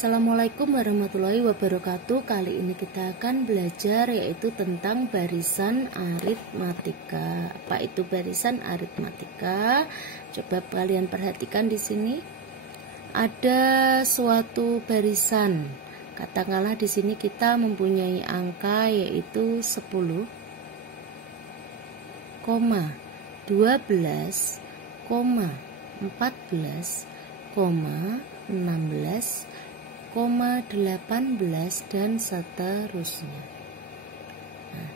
Assalamualaikum warahmatullahi wabarakatuh. Kali ini kita akan belajar yaitu tentang barisan aritmatika. Apa itu barisan aritmatika? Coba kalian perhatikan di sini. Ada suatu barisan. Katakanlah di sini kita mempunyai angka yaitu 10, 12, 14, 16, 18 dan seterusnya. Nah,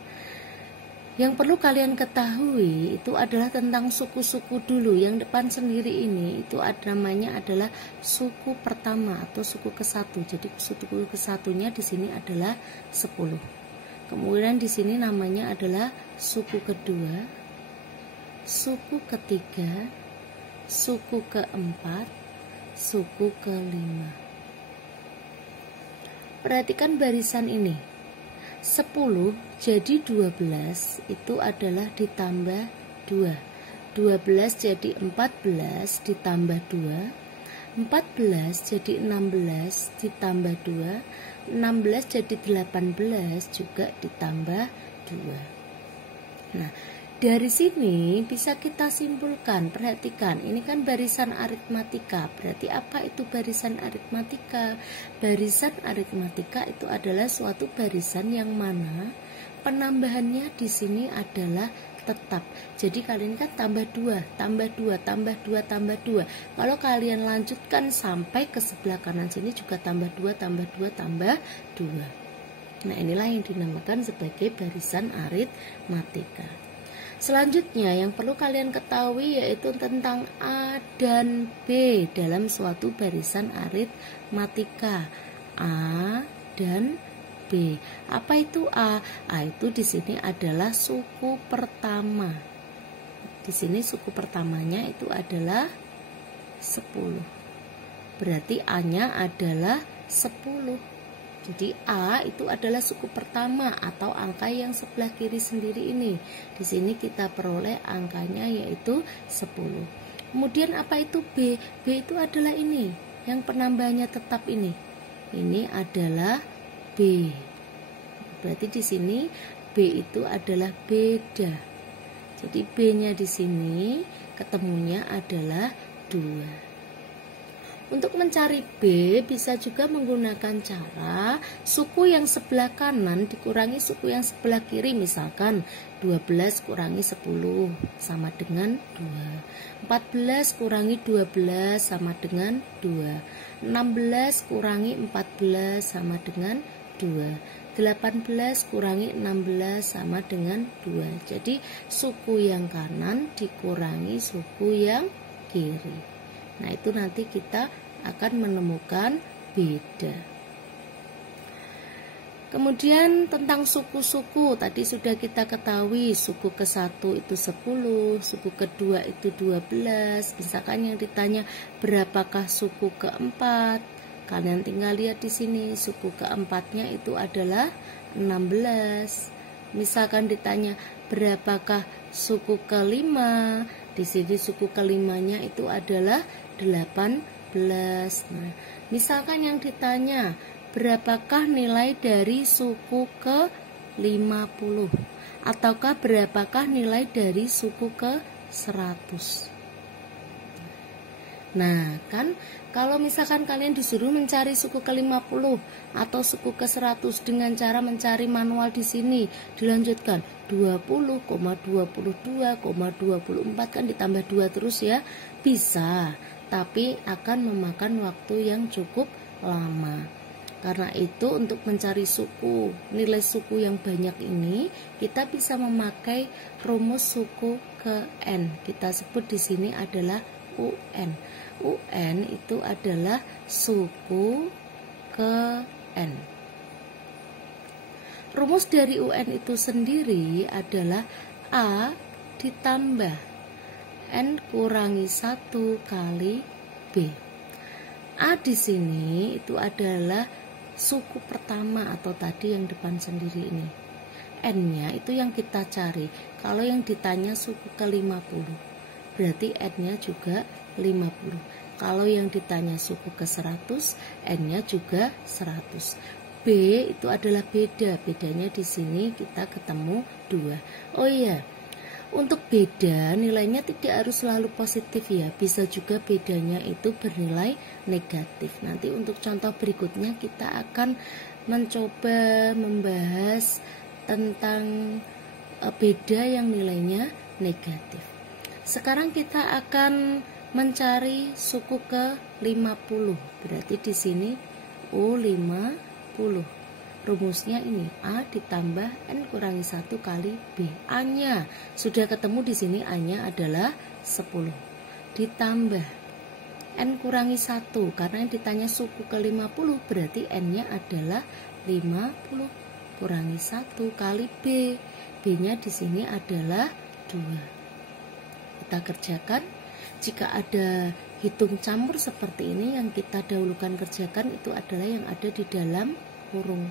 yang perlu kalian ketahui itu adalah tentang suku-suku dulu. Yang depan sendiri ini itu namanya adalah suku pertama atau suku ke-1. Jadi suku ke-1-nya di sini adalah 10. Kemudian di sini namanya adalah suku kedua, suku ketiga, suku keempat, suku kelima. Perhatikan barisan ini. 10 jadi 12 itu adalah ditambah 2. 12 jadi 14 ditambah 2. 14 jadi 16 ditambah 2. 16 jadi 18 juga ditambah 2. Nah, dari sini bisa kita simpulkan, perhatikan, ini kan barisan aritmatika. Berarti apa itu barisan aritmatika? Barisan aritmatika itu adalah suatu barisan yang mana penambahannya di sini adalah tetap. Jadi kalian kan tambah 2, tambah 2, tambah 2, tambah 2. Kalau kalian lanjutkan sampai ke sebelah kanan sini juga tambah 2, tambah 2, tambah 2. Nah, inilah yang dinamakan sebagai barisan aritmatika. Selanjutnya yang perlu kalian ketahui yaitu tentang A dan B dalam suatu barisan aritmatika. A dan B. Apa itu A? A itu di sini adalah suku pertama. Di sini suku pertamanya itu adalah 10. Berarti A-nya adalah 10. Jadi A itu adalah suku pertama atau angka yang sebelah kiri sendiri ini. Di sini kita peroleh angkanya yaitu 10. Kemudian apa itu B? B itu adalah ini, yang penambahannya tetap ini. Ini adalah B. Berarti di sini B itu adalah beda. Jadi B-nya di sini ketemunya adalah 2. Untuk mencari B bisa juga menggunakan cara suku yang sebelah kanan dikurangi suku yang sebelah kiri. Misalkan 12 kurangi 10 sama dengan 2. 14 kurangi 12 sama dengan 2. 16 kurangi 14 sama dengan 2. 18 kurangi 16 sama dengan 2. Jadi suku yang kanan dikurangi suku yang kiri. Nah, itu nanti kita akan menemukan beda. Kemudian tentang suku-suku tadi sudah kita ketahui, suku ke-1 itu 10, suku kedua itu 12. Misalkan yang ditanya berapakah suku keempat, kalian tinggal lihat di sini suku keempatnya itu adalah 16. Misalkan ditanya berapakah suku kelima, di sini suku kelimanya itu adalah 18. Nah, misalkan yang ditanya berapakah nilai dari suku ke 50 ataukah berapakah nilai dari suku ke 100. Nah, kan kalau misalkan kalian disuruh mencari suku ke 50 atau suku ke 100 dengan cara mencari manual di sini, dilanjutkan 20,22,24 kan ditambah 2 terus ya. Bisa, tapi akan memakan waktu yang cukup lama. Karena itu untuk mencari suku, nilai suku yang banyak ini, kita bisa memakai rumus suku ke N. Kita sebut di sini adalah UN. UN itu adalah suku ke N. Rumus dari UN itu sendiri adalah A ditambah N kurangi 1 kali B. A di sini itu adalah suku pertama atau tadi yang depan sendiri ini. N-nya itu yang kita cari. Kalau yang ditanya suku ke 50, berarti N-nya juga 50. Kalau yang ditanya suku ke 100, N-nya juga 100. B itu adalah beda. Bedanya di sini kita ketemu 2. Oh iya, untuk beda nilainya tidak harus selalu positif ya. Bisa juga bedanya itu bernilai negatif. Nanti untuk contoh berikutnya kita akan mencoba membahas tentang beda yang nilainya negatif. Sekarang kita akan mencari suku ke 50. Berarti di sini U50. Rumusnya ini A ditambah N kurangi 1 kali B. A-nya sudah ketemu di sini, A-nya adalah 10. Ditambah N kurangi 1 karena yang ditanya suku ke 50 berarti N-nya adalah 50 kurangi 1 kali B. B-nya di sini adalah 2. Kita kerjakan. Jika ada hitung campur seperti ini, yang kita dahulukan kerjakan itu adalah yang ada di dalam kurung.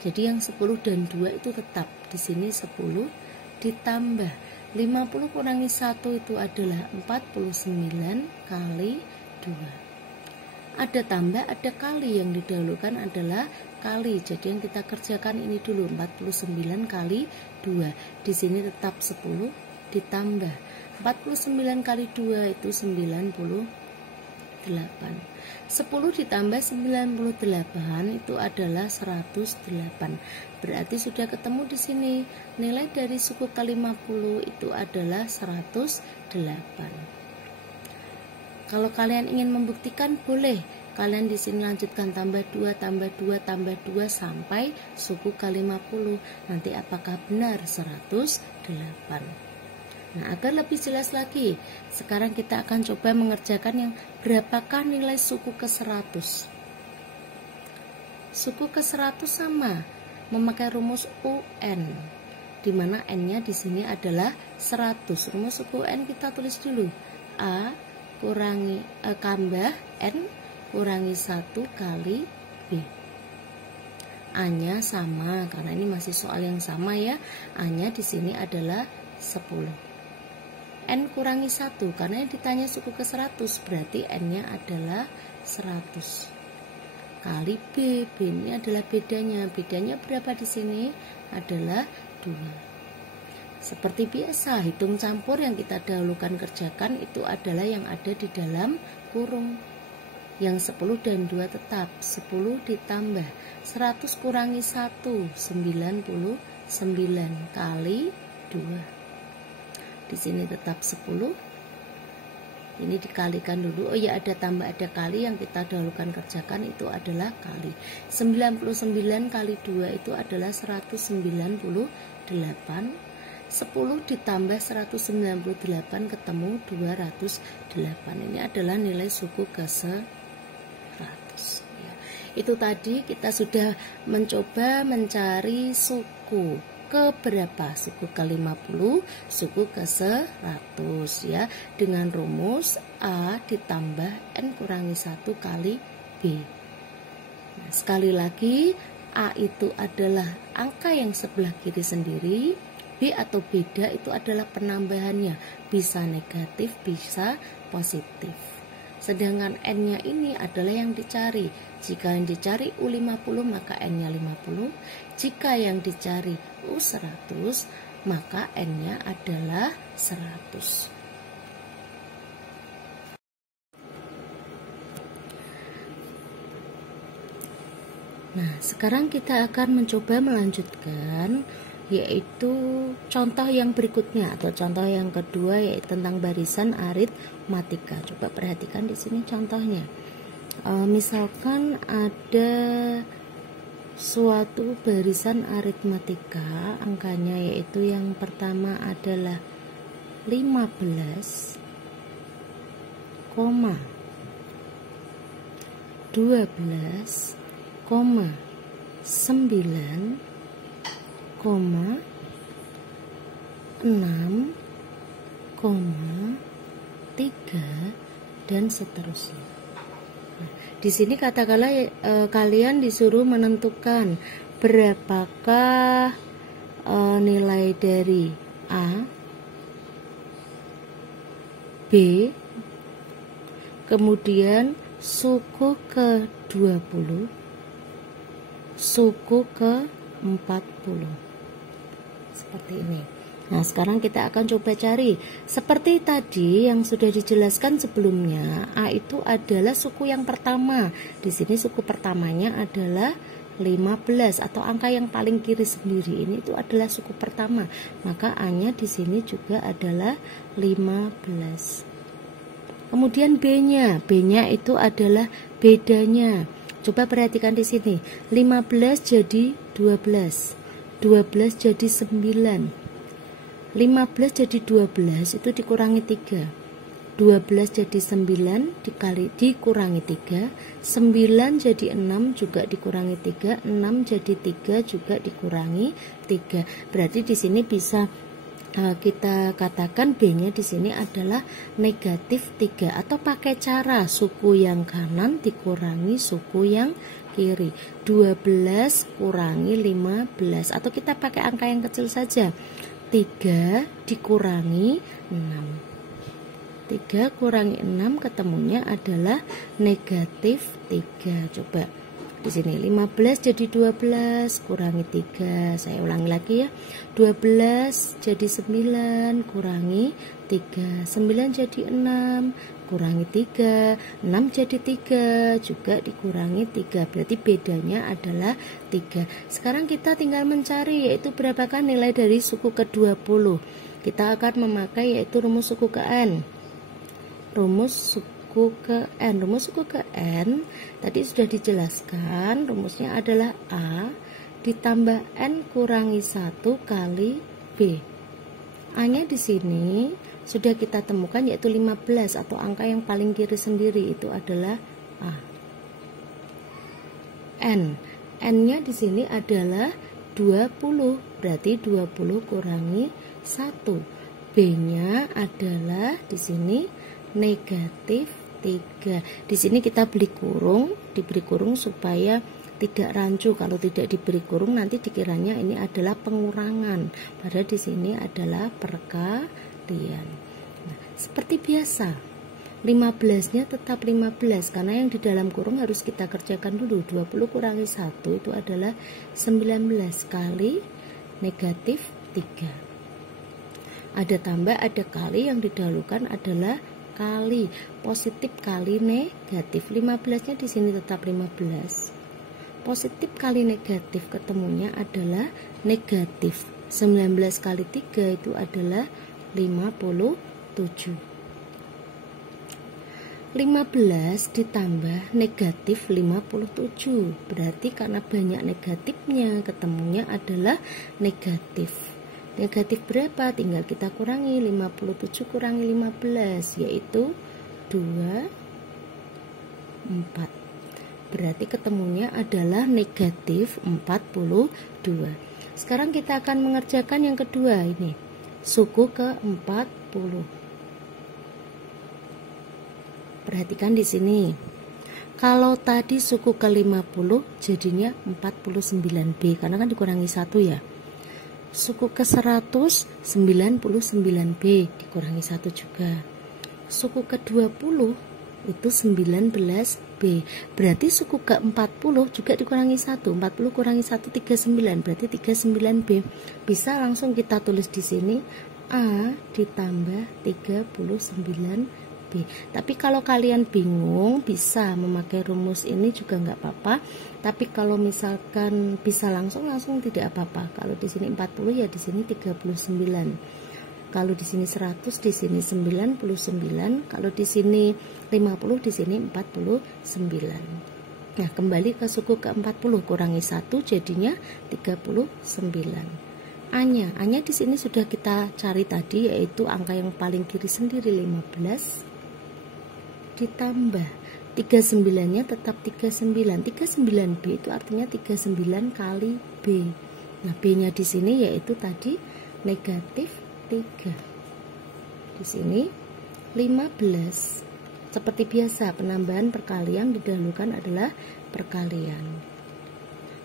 Jadi yang 10 dan 2 itu tetap. Di sini 10 ditambah 50 kurangi 1 itu adalah 49 kali 2. Ada tambah, ada kali. Yang didahulukan adalah kali. Jadi yang kita kerjakan ini dulu, 49 kali 2. Di sini tetap 10 ditambah 49 kali 2 itu 98. 10 ditambah 98 itu adalah 108. Berarti sudah ketemu di sini. Nilai dari suku ke 50 itu adalah 108. Kalau kalian ingin membuktikan boleh. Kalian di sini lanjutkan tambah 2 tambah 2 tambah 2 sampai suku ke 50. Nanti apakah benar 108? Nah, agar lebih jelas lagi, sekarang kita akan coba mengerjakan yang berapakah nilai suku ke 100. Suku ke 100 sama, memakai rumus UN, di mana N-nya di sini adalah 100. Rumus suku UN kita tulis dulu. A kurangi tambah N kurangi 1 kali B. A-nya sama, karena ini masih soal yang sama ya. A-nya di sini adalah 10. N kurangi 1 karena yang ditanya suku ke 100 berarti N-nya adalah 100 kali B. B ini adalah bedanya. Bedanya berapa di sini? Adalah 2. Seperti biasa, hitung campur yang kita dahulukan kerjakan itu adalah yang ada di dalam kurung. Yang 10 dan 2 tetap. 10 ditambah 100 kurangi 1 99 kali 2. Di sini tetap 10. Ini dikalikan dulu. Oh ya, ada tambah ada kali. Yang kita dahulukan kerjakan itu adalah kali. 99 kali 2 itu adalah 198. 10 ditambah 198 ketemu 208. Ini adalah nilai suku ke 100 ya. Itu tadi kita sudah mencoba mencari suku ke berapa? Suku ke 50, suku ke 100 ya, dengan rumus A ditambah N kurangi 1 kali B. Nah, sekali lagi, A itu adalah angka yang sebelah kiri sendiri, B atau beda itu adalah penambahannya, bisa negatif, bisa positif. Sedangkan N-nya ini adalah yang dicari. Jika yang dicari U50 maka N-nya 50. Jika yang dicari U100 maka N-nya adalah 100. Nah, sekarang kita akan mencoba melanjutkan, yaitu contoh yang berikutnya atau contoh yang kedua, yaitu tentang barisan aritmatika. Coba perhatikan di sini contohnya. Misalkan ada suatu barisan aritmatika, angkanya yaitu yang pertama adalah 15, 12, 9, 6, 3 dan seterusnya. Nah, di sini katakanlah kalian disuruh menentukan berapakah nilai dari A, B, kemudian suku ke-20, suku ke-40. Seperti ini. Nah, sekarang kita akan coba cari. Seperti tadi yang sudah dijelaskan sebelumnya, A itu adalah suku yang pertama. Di sini suku pertamanya adalah 15 atau angka yang paling kiri sendiri. Ini itu adalah suku pertama. Maka A-nya di sini juga adalah 15. Kemudian B-nya. B-nya itu adalah bedanya. Coba perhatikan di sini. 15 jadi 12. 12 jadi 9. 15 jadi 12 itu dikurangi 3. 12 jadi 9 dikurangi 3. 9 jadi 6 juga dikurangi 3. 6 jadi 3 juga dikurangi 3. Berarti di sini bisa kita katakan B-nya di sini adalah negatif 3, atau pakai cara suku yang kanan dikurangi suku yang kiri. 12 kurangi 15, atau kita pakai angka yang kecil saja. 3 dikurangi 6. 3 kurangi 6 ketemunya adalah negatif 3. Coba di sini 15 jadi 12 kurangi 3. Saya ulangi lagi ya. 12 jadi 9 kurangi 3. 9 jadi 6 kurangi 3. 6 jadi 3 juga dikurangi 3. Berarti bedanya adalah 3. Sekarang kita tinggal mencari yaitu berapakah nilai dari suku ke-20. Kita akan memakai yaitu rumus suku ke N. Rumus suku ke N. Rumus suku ke N tadi sudah dijelaskan. Rumusnya adalah A ditambah N kurangi 1 kali B. A-nya di sini sudah kita temukan yaitu 15 atau angka yang paling kiri sendiri itu adalah A. N. N-nya di sini adalah 20. Berarti 20 kurangi 1. B-nya adalah di sini negatif 3. Di sini kita diberi kurung supaya tidak rancu. Kalau tidak diberi kurung nanti dikiranya ini adalah pengurangan. Padahal di sini adalah perkalian. Nah, seperti biasa 15-nya tetap 15 karena yang di dalam kurung harus kita kerjakan dulu. 20 kurangi 1 itu adalah 19 kali negatif 3. Ada tambah, ada kali, yang didahulukan adalah kali. Positif kali negatif. 15-nya di sini tetap 15. Positif kali negatif ketemunya adalah negatif. 19 kali 3 itu adalah 57. 15 ditambah negatif 57. Berarti karena banyak negatifnya ketemunya adalah negatif. Negatif berapa? Tinggal kita kurangi. 57 kurangi 15 yaitu 2, 4. Berarti ketemunya adalah negatif 42. Sekarang kita akan mengerjakan yang kedua ini. Suku ke-40. Perhatikan di sini. Kalau tadi suku ke-50 jadinya 49B karena kan dikurangi 1 ya. Suku ke-100 99B dikurangi 1 juga. Suku ke-20 itu 19B. Berarti suku ke-40 juga dikurangi 1. 40 kurangi 1 39, berarti 39B. Bisa langsung kita tulis di sini A ditambah 39B. Tapi kalau kalian bingung bisa memakai rumus ini juga nggak apa-apa. Tapi kalau misalkan bisa langsung tidak apa-apa. Kalau di sini 40 ya di sini 39. Kalau di sini 100, di sini 99. Kalau di sini 50, di sini 49. Nah, kembali ke suku ke-40 kurangi 1 jadinya 39. A-nya di sini sudah kita cari tadi yaitu angka yang paling kiri sendiri 15 ditambah 39-nya tetap 39. 39B itu artinya 39 kali B. Nah, B-nya di sini yaitu tadi negatif 3. Di sini 15. Seperti biasa penambahan perkalian didahulukan adalah perkalian.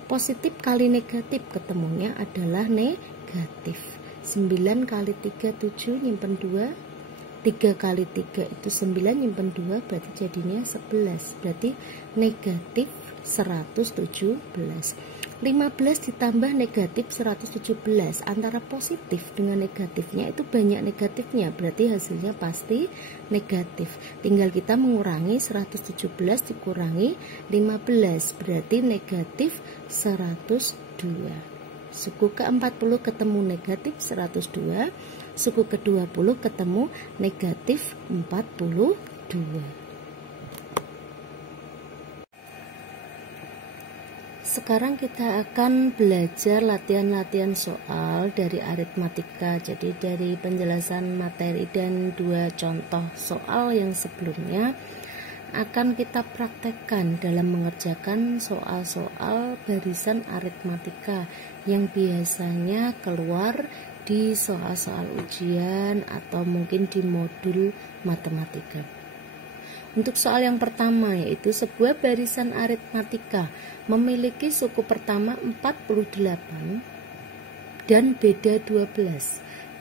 Positif kali negatif ketemunya adalah negatif. 9 kali 3 7 nyimpen 2. 3 kali 3 itu 9, nyimpen 2 berarti jadinya 11. Berarti negatif 117. 15 ditambah negatif 117, antara positif dengan negatifnya itu banyak negatifnya, berarti hasilnya pasti negatif. Tinggal kita mengurangi 117 dikurangi 15, berarti negatif 102. Suku ke-40 ketemu negatif 102, suku ke-20 ketemu negatif 42. Sekarang kita akan belajar latihan-latihan soal dari aritmatika. Jadi dari penjelasan materi dan 2 contoh soal yang sebelumnya akan kita praktekkan dalam mengerjakan soal-soal barisan aritmatika yang biasanya keluar di soal-soal ujian atau mungkin di modul matematika. Untuk soal yang pertama, yaitu sebuah barisan aritmatika memiliki suku pertama 48 dan beda 12.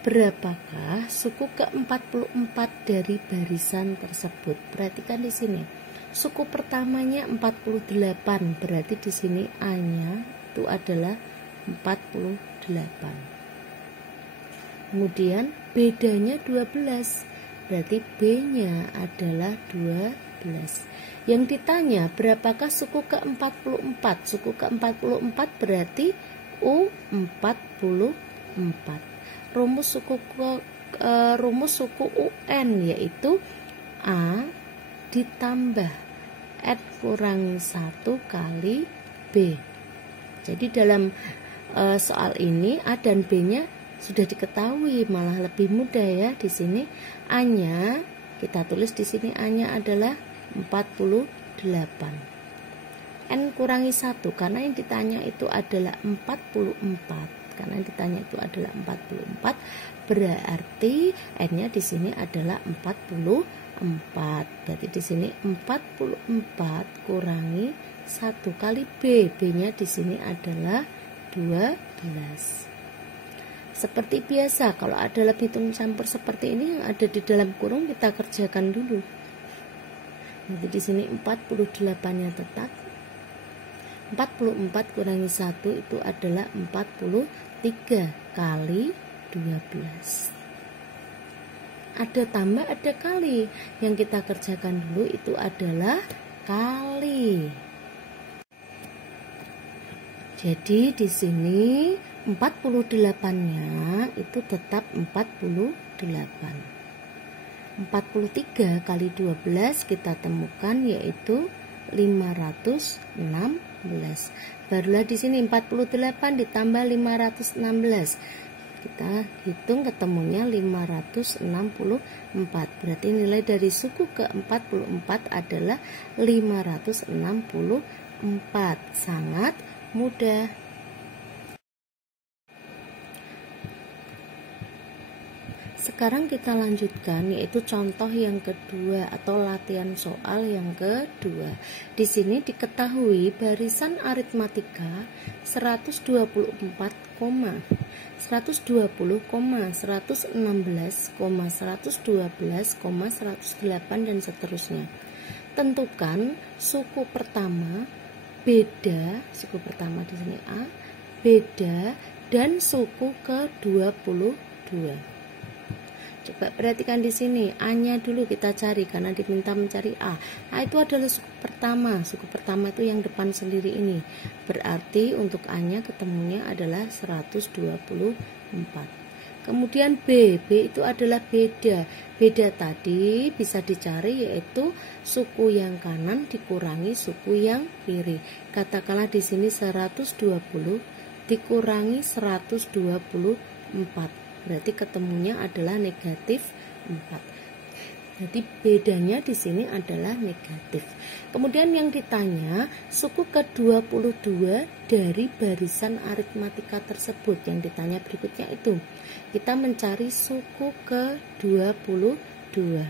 Berapakah suku ke-44 dari barisan tersebut? Perhatikan di sini. Suku pertamanya 48, berarti di sini A-nya itu adalah 48. Kemudian bedanya 12. Berarti B-nya adalah 12. Yang ditanya berapakah suku ke-44? Suku ke-44 berarti U44. Rumus suku UN yaitu A ditambah N kurang 1 kali B. Jadi dalam soal ini A dan B-nya sudah diketahui, malah lebih mudah ya. Di sini A-nya kita tulis di sini A-nya adalah 48. N kurangi 1 karena yang ditanya itu adalah 44. Karena yang ditanya itu adalah 44, berarti N-nya di sini adalah 44. Berarti di sini 44 kurangi 1 kali B. B-nya di sini adalah 12. Seperti biasa, kalau ada lebih hitung campur seperti ini yang ada di dalam kurung kita kerjakan dulu. Nanti di sini 48-nya tetap. 44 kurangi 1 itu adalah 43 kali 12. Ada tambah, ada kali. Yang kita kerjakan dulu itu adalah kali. Jadi di sini 48-nya itu tetap 48. 43 kali 12 kita temukan yaitu 516. Barulah di sini 48 ditambah 516. Kita hitung ketemunya 564. Berarti nilai dari suku ke-44 adalah 564. Sangat mudah. Sekarang kita lanjutkan yaitu contoh yang kedua atau latihan soal yang kedua. Di sini diketahui barisan aritmatika 124, 120, 116, 112, 108 dan seterusnya. Tentukan suku pertama beda, suku pertama di sini A, beda dan suku ke-22. Coba perhatikan di sini, A-nya dulu kita cari karena diminta mencari A. A itu adalah suku pertama. Suku pertama itu yang depan sendiri ini. Berarti untuk A-nya ketemunya adalah 124. Kemudian B. B itu adalah beda. Beda tadi bisa dicari yaitu suku yang kanan dikurangi suku yang kiri. Katakanlah di sini 120 dikurangi 124. Berarti ketemunya adalah negatif 4. Jadi bedanya di sini adalah negatif. Kemudian yang ditanya suku ke-22 dari barisan aritmatika tersebut. Yang ditanya berikutnya itu kita mencari suku ke-22.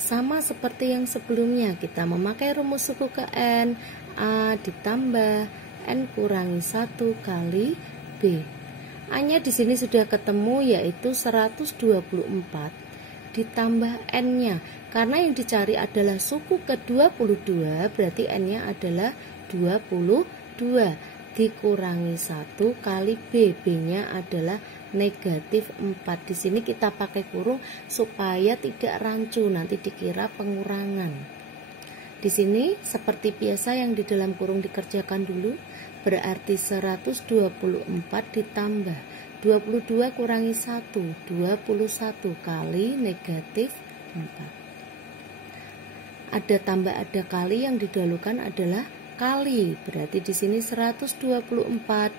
Sama seperti yang sebelumnya, kita memakai rumus suku ke N, A ditambah N kurangi 1 kali B. A-nya di sini sudah ketemu yaitu 124 ditambah N-nya. Karena yang dicari adalah suku ke-22, berarti N-nya adalah 22. Dikurangi 1 kali B. B-nya adalah negatif 4. Di sini kita pakai kurung supaya tidak rancu, nanti dikira pengurangan. Di sini seperti biasa yang di dalam kurung dikerjakan dulu. Berarti 124 ditambah 22 kurangi 1, 21 kali negatif 4. Ada tambah ada kali, yang didahulukan adalah kali. Berarti di sini 124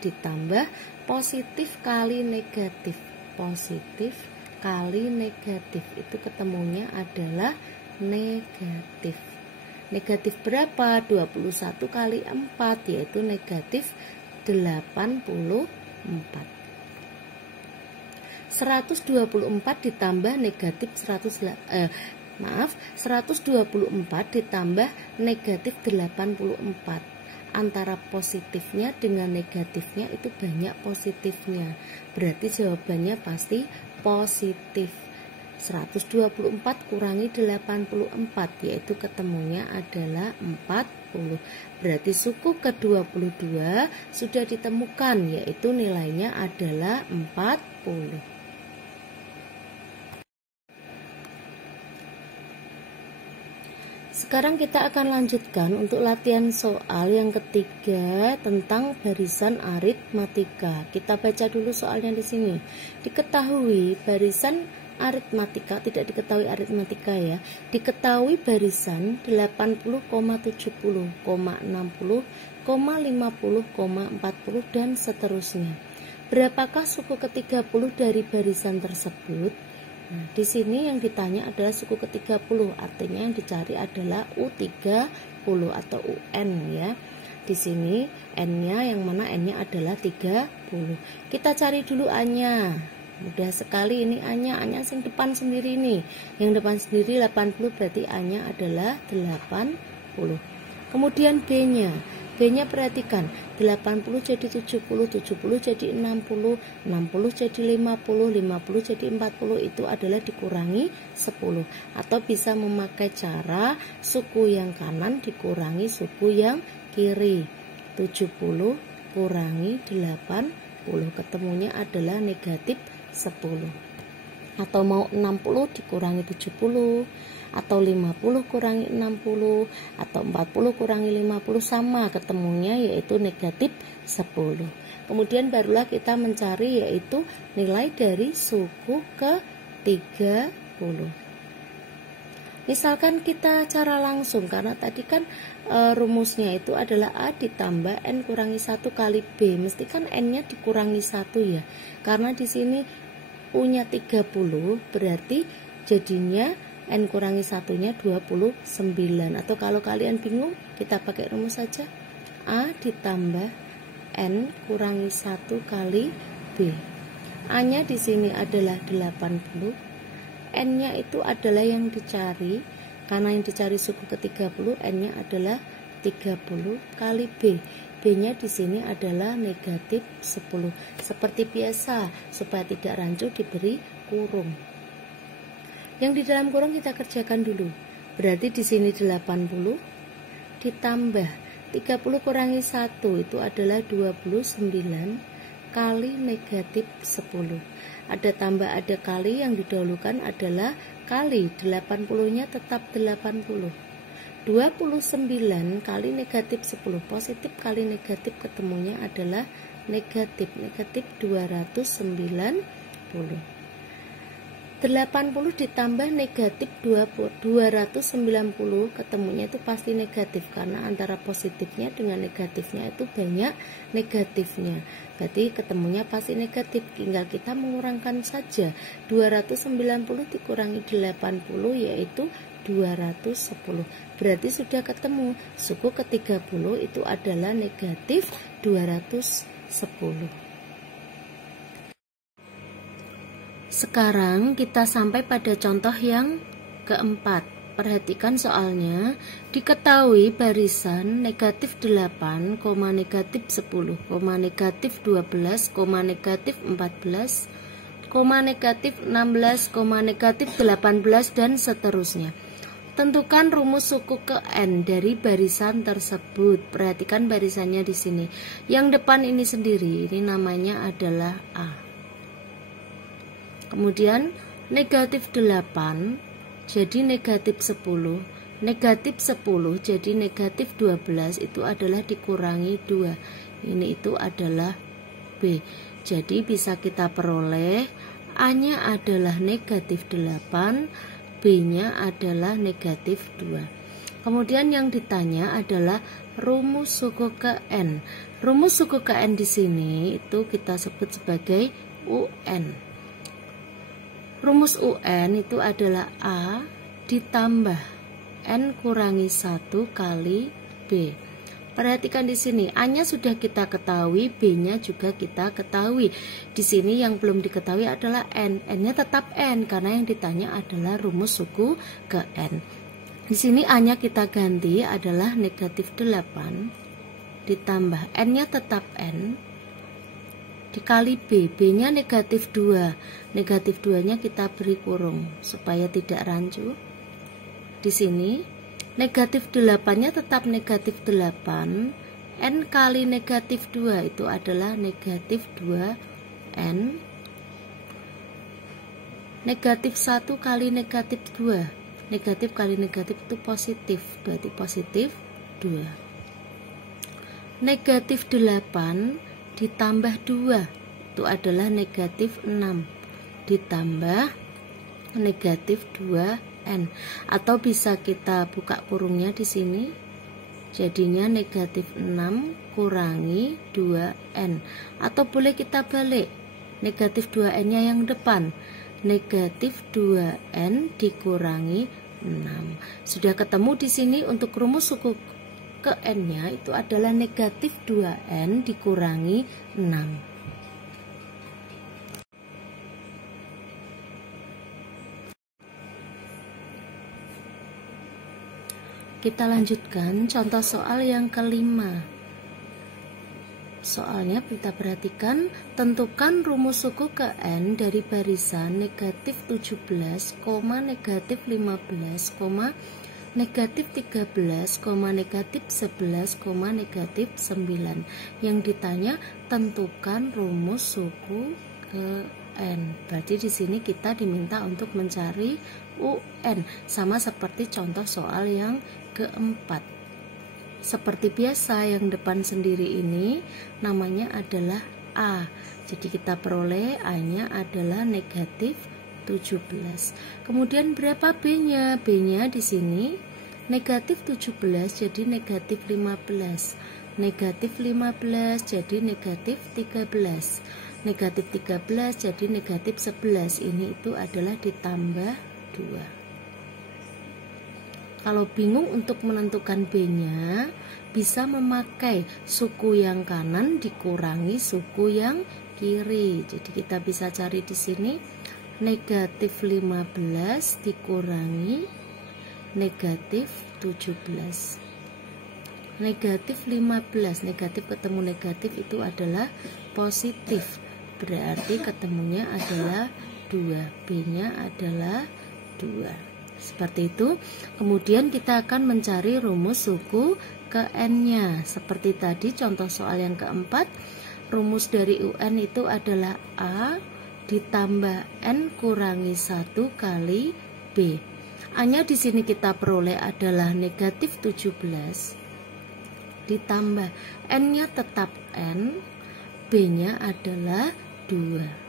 ditambah positif kali negatif. Positif kali negatif itu ketemunya adalah negatif. Negatif berapa? 21 kali 4 yaitu negatif 84. 124 ditambah negatif 124 ditambah negatif 84. Antara positifnya dengan negatifnya itu banyak positifnya. Berarti jawabannya pasti positif. 124 kurangi 84 yaitu ketemunya adalah 40. Berarti suku ke-22 sudah ditemukan, yaitu nilainya adalah 40. Sekarang kita akan lanjutkan untuk latihan soal yang ketiga tentang barisan aritmatika. Kita baca dulu soalnya di sini. Diketahui barisan aritmatika, tidak diketahui aritmatika ya. Diketahui barisan 80,70, 60, 50, 40 dan seterusnya. Berapakah suku ke-30 dari barisan tersebut? Nah, di sini yang ditanya adalah suku ke-30, artinya yang dicari adalah U30 atau UN ya. Di sini N-nya, yang mana N-nya adalah 30. Kita cari dulu A-nya. Mudah sekali ini A-nya yang depan sendiri nih. Yang depan sendiri 80, berarti A-nya adalah 80. Kemudian B-nya. B-nya perhatikan, 80 jadi 70, 70 jadi 60, 60 jadi 50, 50 jadi 40, itu adalah dikurangi 10. Atau bisa memakai cara suku yang kanan dikurangi suku yang kiri. 70 kurangi 80, ketemunya adalah negatif 10. Atau mau 60 dikurangi 70, atau 50 kurangi 60, atau 40 kurangi 50, sama ketemunya yaitu negatif 10. Kemudian barulah kita mencari yaitu nilai dari suku ke-30. Misalkan kita cara langsung, karena tadi kan rumusnya itu adalah A ditambah N kurangi 1 kali B, mesti kan N-nya dikurangi 1 ya. Karena di sini U-nya 30, berarti jadinya N kurangi 1-nya 29. Atau kalau kalian bingung, kita pakai rumus saja. A ditambah N kurangi 1 kali B. A-nya di sini adalah 80. N-nya itu adalah yang dicari. Karena yang dicari suku ke-30, N-nya adalah 30 kali B. B-nya di sini adalah negatif 10. Seperti biasa, supaya tidak rancu diberi kurung. Yang di dalam kurung kita kerjakan dulu. Berarti di sini 80 ditambah 30 kurangi 1 itu adalah 29 kali negatif 10. Ada tambah ada kali, yang didahulukan adalah kali. 80-nya tetap 80. 29 kali negatif 10, positif kali negatif, ketemunya adalah negatif 290. 80 ditambah negatif 290, ketemunya itu pasti negatif, karena antara positifnya dengan negatifnya itu banyak negatifnya. Berarti ketemunya pasti negatif, tinggal kita mengurangkan saja. 290 dikurangi 80 yaitu 210. Berarti sudah ketemu suku ke-30 itu adalah negatif 210. Sekarang kita sampai pada contoh yang keempat. Perhatikan soalnya. Diketahui barisan negatif 8, negatif 10, negatif 12, negatif 14, negatif 16, negatif 18, dan seterusnya. Tentukan rumus suku ke N dari barisan tersebut. Perhatikan barisannya di sini. Yang depan ini sendiri, ini namanya adalah A. Kemudian negatif 8 jadi negatif 10. Negatif 10 jadi negatif 12, itu adalah dikurangi 2. Ini itu adalah B. Jadi bisa kita peroleh A-nya adalah negatif 8, B-nya adalah negatif 2. Kemudian yang ditanya adalah rumus suku ke N. Rumus suku ke N di sini itu kita sebut sebagai UN. Rumus UN itu adalah A ditambah N kurangi 1 kali B. Perhatikan di sini, A-nya sudah kita ketahui, B-nya juga kita ketahui. Di sini yang belum diketahui adalah N. N-nya tetap N karena yang ditanya adalah rumus suku ke N. Di sini A-nya kita ganti adalah negatif 8 ditambah N-nya tetap N dikali B. B-nya negatif 2. Negatif 2-nya kita beri kurung supaya tidak rancu. Di sini negatif 8-nya tetap negatif 8, N kali negatif 2 itu adalah negatif 2N. Negatif 1 kali negatif 2, negatif kali negatif itu positif, berarti positif 2. Negatif 8 ditambah 2 itu adalah negatif 6 ditambah negatif 2N. Atau bisa kita buka kurungnya di sini, jadinya negatif 6 kurangi 2N. Atau boleh kita balik, negatif 2N-nya yang depan, negatif 2N dikurangi 6. Sudah ketemu di sini untuk rumus suku ke N-nya itu adalah negatif 2N dikurangi 6. Kita lanjutkan contoh soal yang kelima. Soalnya kita perhatikan, tentukan rumus suku ke N dari barisan negatif 17, negatif 15, negatif 13, negatif 11, negatif 9. Yang ditanya tentukan rumus suku ke N. Berarti di sini kita diminta untuk mencari UN, sama seperti contoh soal yang keempat. Seperti biasa, yang depan sendiri ini namanya adalah A. Jadi kita peroleh A-nya adalah negatif 17. Kemudian berapa B-nya? B-nya di sini negatif 17 jadi negatif 15. Negatif 15 jadi negatif 13. Negatif 13 jadi negatif 11. Ini itu adalah ditambah 2. Kalau bingung untuk menentukan B-nya, bisa memakai suku yang kanan dikurangi suku yang kiri. Jadi kita bisa cari di sini negatif 15 dikurangi negatif 17. Negatif 15, negatif ketemu negatif itu adalah positif. Berarti ketemunya adalah 2. B-nya adalah 2. Seperti itu. Kemudian kita akan mencari rumus suku ke N-nya. Seperti tadi contoh soal yang keempat, rumus dari UN itu adalah A ditambah N kurangi 1 kali B. A-nya di sini kita peroleh adalah negatif 17 ditambah N-nya tetap N, B-nya adalah 2.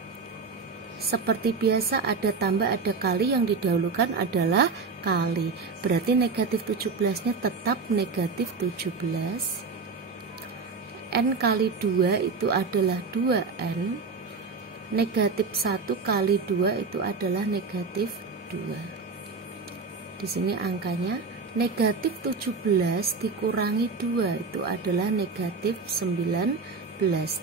Seperti biasa, ada tambah ada kali, yang didahulukan adalah kali. Berarti negatif 17-nya tetap negatif 17. N kali 2 itu adalah 2N. Negatif 1 kali 2 itu adalah negatif 2. Di sini angkanya negatif 17 dikurangi 2 itu adalah negatif 19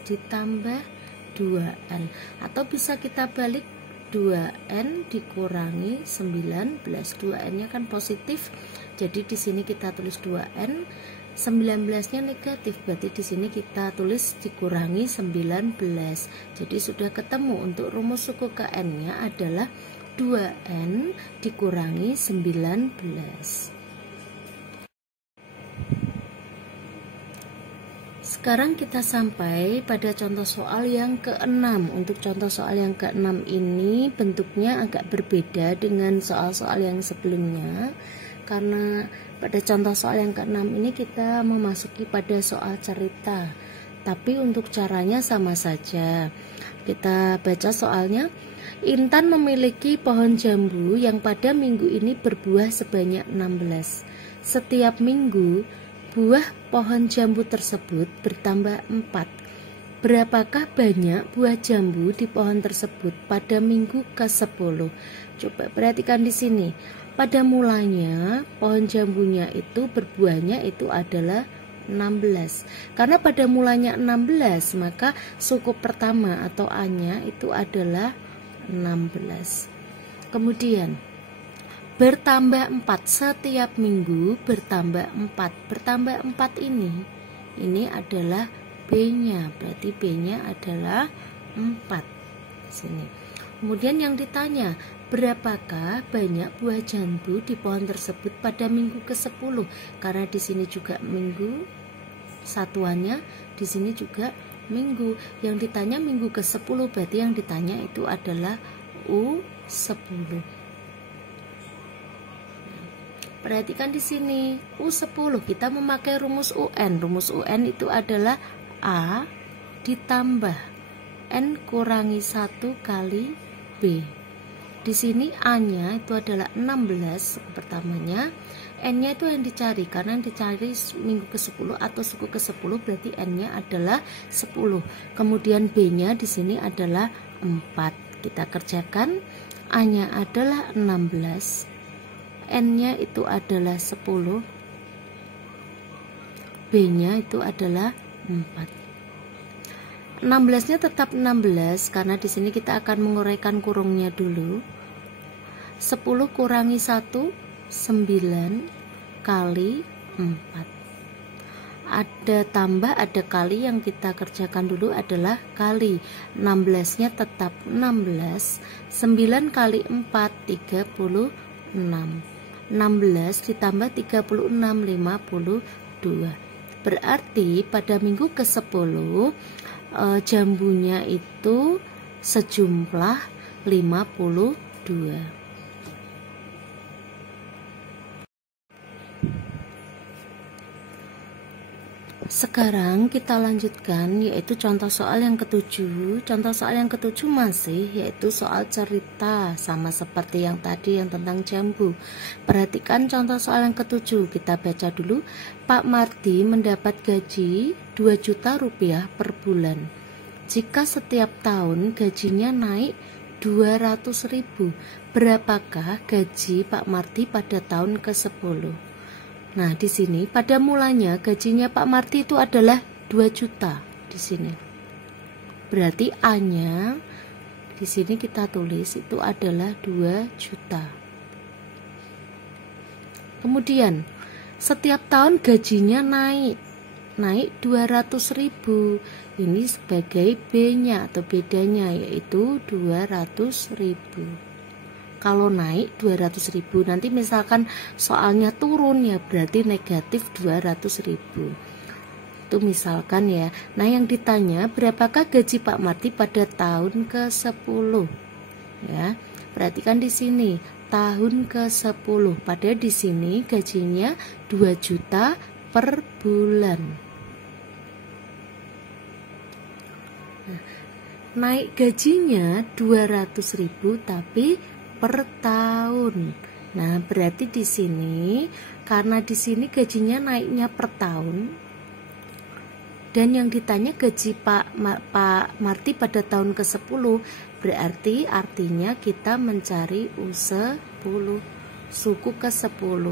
ditambah 2N. Atau bisa kita balik, 2N dikurangi 19. 2N-nya kan positif, jadi di sini kita tulis 2N. 19-nya negatif, berarti di sini kita tulis dikurangi 19. Jadi sudah ketemu untuk rumus suku ke N-nya adalah 2N dikurangi 19. Sekarang kita sampai pada contoh soal yang ke-6. Untuk contoh soal yang ke-6 ini bentuknya agak berbeda dengan soal-soal yang sebelumnya, karena pada contoh soal yang ke-6 ini kita memasuki pada soal cerita. Tapi untuk caranya sama saja. Kita baca soalnya. Intan memiliki pohon jambu yang pada minggu ini berbuah sebanyak 16. Setiap minggu buah pohon jambu tersebut bertambah 4. Berapakah banyak buah jambu di pohon tersebut pada minggu ke-10? Coba perhatikan di sini. Pada mulanya pohon jambunya itu berbuahnya itu adalah 16. Karena pada mulanya 16, maka suku pertama atau A-nya itu adalah 16. Kemudian bertambah 4, setiap minggu bertambah 4. Bertambah 4 ini adalah B-nya, berarti B-nya adalah 4 sini. Kemudian yang ditanya, berapakah banyak buah jambu di pohon tersebut pada minggu ke-10? Karena di sini juga minggu satuannya, di sini juga minggu. Yang ditanya minggu ke-10, berarti yang ditanya itu adalah U10. Perhatikan di sini U10 kita memakai rumus UN. Rumus UN itu adalah A ditambah N kurangi 1 kali B. Di sini A-nya itu adalah 16 pertamanya, N-nya itu yang dicari, karena yang dicari minggu ke-10 atau suku ke-10, berarti N-nya adalah 10. Kemudian B-nya di sini adalah 4. Kita kerjakan, A-nya adalah 16, N-nya itu adalah 10, B-nya itu adalah 4. 16-nya tetap 16 karena di sini kita akan menguraikan kurungnya dulu. 10 kurangi 1, 9 kali 4. Ada tambah, ada kali, yang kita kerjakan dulu adalah kali. 16-nya tetap 16, 9 kali 4, 36. 16 ditambah 36, 52. Berarti pada minggu ke-10 jambunya itu sejumlah 52. Sekarang kita lanjutkan, yaitu contoh soal yang ke-7. Contoh soal yang ke-7 masih yaitu soal cerita, sama seperti yang tadi yang tentang jambu. Perhatikan contoh soal yang ke-7. Kita baca dulu. Pak Mardi mendapat gaji 2 juta rupiah per bulan. Jika setiap tahun gajinya naik 200.000, berapakah gaji Pak Mardi pada tahun ke-10? Nah, di sini pada mulanya gajinya Pak Mardi itu adalah 2 juta di sini. Berarti A-nya di sini kita tulis itu adalah 2 juta. Kemudian setiap tahun gajinya naik 200.000. Ini sebagai B-nya atau bedanya, yaitu 200.000. Kalau naik 200.000, nanti misalkan soalnya turun, ya berarti negatif 200.000. Itu misalkan ya. Nah, yang ditanya berapakah gaji Pak Mardi pada tahun ke-10? Ya, perhatikan di sini tahun ke-10. Pada di sini gajinya 2 juta per bulan. Nah, naik gajinya 200.000 tapi per tahun. Nah, berarti di sini karena di sini gajinya naiknya per tahun, dan yang ditanya gaji Pak Mardi pada tahun ke-10, berarti artinya kita mencari U10, suku ke-10.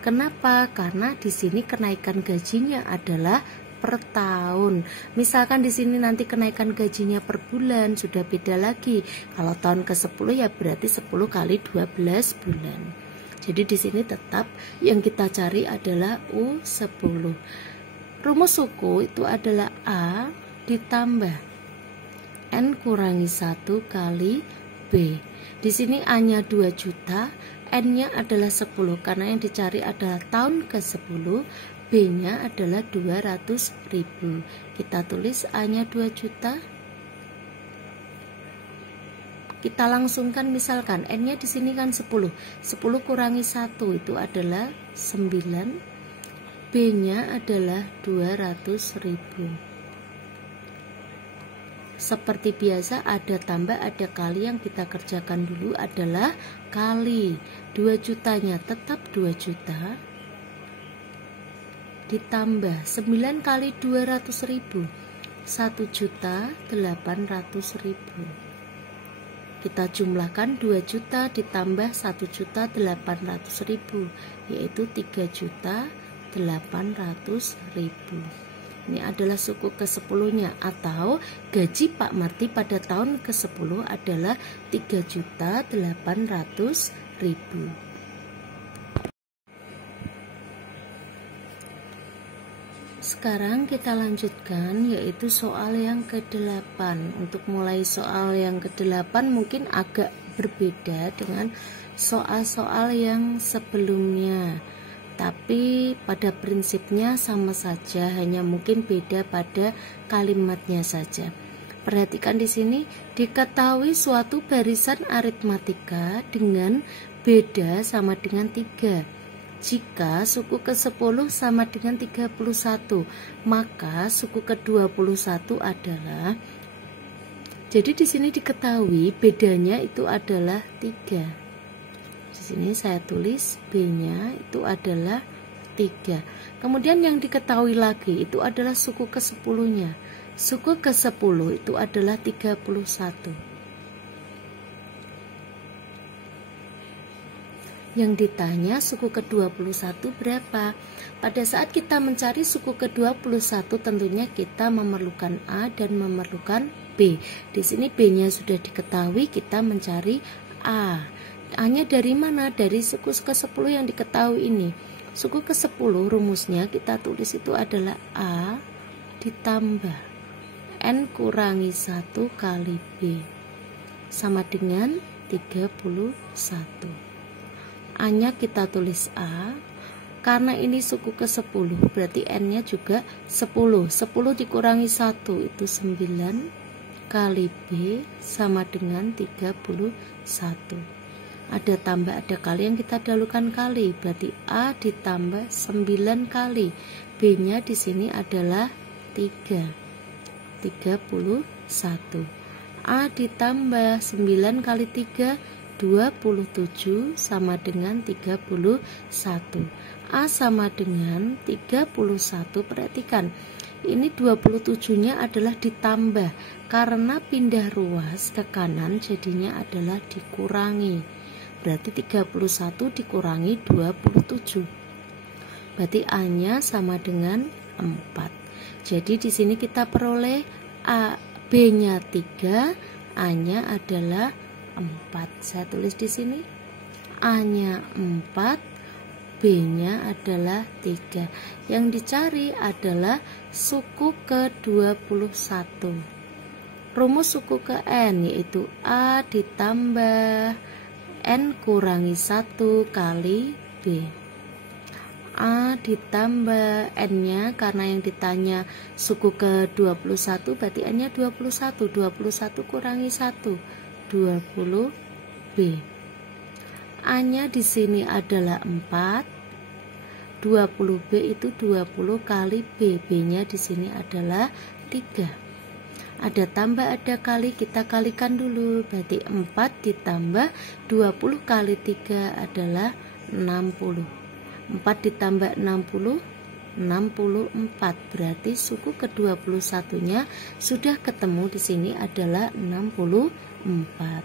Kenapa? Karena di sini kenaikan gajinya adalah per tahun. Misalkan di sini nanti kenaikan gajinya per bulan, sudah beda lagi. Kalau tahun ke-10 ya berarti 10 kali 12 bulan. Jadi di sini tetap yang kita cari adalah U10. Rumus suku itu adalah A ditambah N kurangi 1 kali B. Di sini A-nya 2 juta, N-nya adalah 10 karena yang dicari adalah tahun ke-10, B-nya adalah 200.000. Kita tulis A-nya 2 juta. Kita langsungkan, misalkan N-nya di sini kan 10. 10 kurangi 1 itu adalah 9. B-nya adalah 200.000. Seperti biasa ada tambah ada kali, yang kita kerjakan dulu adalah kali. 2 jutanya tetap 2 juta ditambah 9 kali 200.000, 1.800.000. Kita jumlahkan 2 juta ditambah 1.800.000, yaitu 3.800.000. Ini adalah suku ke-10-nya, atau gaji Pak Marti pada tahun ke-10 adalah 3.800.000. Sekarang kita lanjutkan, yaitu soal yang ke-8. Untuk mulai soal yang ke-8 mungkin agak berbeda dengan soal-soal yang sebelumnya, tapi pada prinsipnya sama saja, hanya mungkin beda pada kalimatnya saja. Perhatikan di sini, diketahui suatu barisan aritmatika dengan beda sama dengan 3. Jika suku ke-10 sama dengan 31, maka suku ke-21 adalah, jadi di sini diketahui bedanya itu adalah 3. Di sini saya tulis B-nya itu adalah 3. Kemudian yang diketahui lagi itu adalah suku ke-10-nya. Suku ke-10 itu adalah 31. Yang ditanya suku ke-21 berapa? Pada saat kita mencari suku ke-21 tentunya kita memerlukan A dan memerlukan B. Di sini B-nya sudah diketahui, kita mencari A. A-nya dari mana? Dari suku ke-10 yang diketahui ini. Suku ke-10 rumusnya kita tulis itu adalah A ditambah N kurangi 1 kali B sama dengan 31. A-nya kita tulis A, karena ini suku ke-10 berarti N-nya juga 10. 10 dikurangi 1 itu 9 kali B sama dengan 31. Ada tambah ada kali, yang kita dahulukan kali, berarti A ditambah 9 kali. B-nya di sini adalah 3. 31. A ditambah 9 kali 3 27 sama dengan 31. A sama dengan 31. Perhatikan, ini 27-nya adalah ditambah karena pindah ruas ke kanan, jadinya adalah dikurangi. Berarti 31 dikurangi 27. Berarti A-nya sama dengan 4. Jadi di sini kita peroleh B-nya 3, A-nya adalah 4. Saya tulis di sini A-nya 4, B-nya adalah 3. Yang dicari adalah suku ke-21. Rumus suku ke N yaitu A ditambah N kurangi 1 kali B. A ditambah N-nya, karena yang ditanya suku ke-21 berarti N-nya 21. 21 kurangi 1 20 B. A-nya di sini adalah 4. 20 B itu 20 kali B. B-nya di sini adalah 3. Ada tambah ada kali, kita kalikan dulu. Berarti 4 ditambah 20 kali 3 adalah 60. 4 ditambah 60 64. Berarti suku ke-21-nya sudah ketemu, di sini adalah 64.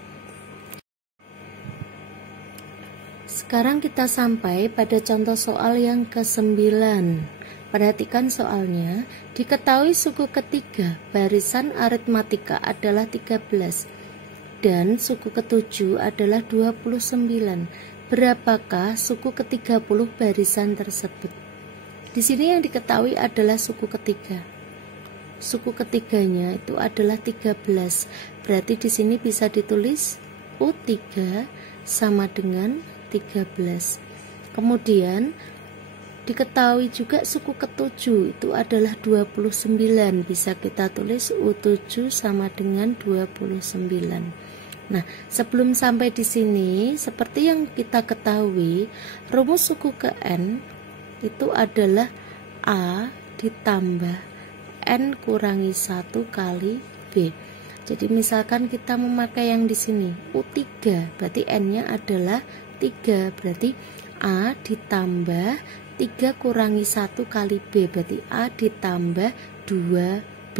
Sekarang kita sampai pada contoh soal yang ke-9. Perhatikan soalnya, diketahui suku ketiga barisan aritmatika adalah 13 dan suku ke-7 adalah 29. Berapakah suku ke-30 barisan tersebut? Di sini yang diketahui adalah suku ketiga. Suku ketiganya itu adalah 13. Berarti di sini bisa ditulis U3 sama dengan 13. Kemudian diketahui juga suku ke-7 itu adalah 29. Bisa kita tulis U7 sama dengan 29. Nah, sebelum sampai di sini, seperti yang kita ketahui, rumus suku ke N itu adalah A ditambah N kurangi 1 kali B. Jadi misalkan kita memakai yang di sini U3, berarti N-nya adalah 3, berarti A ditambah 3 kurangi 1 kali B, berarti A ditambah 2B.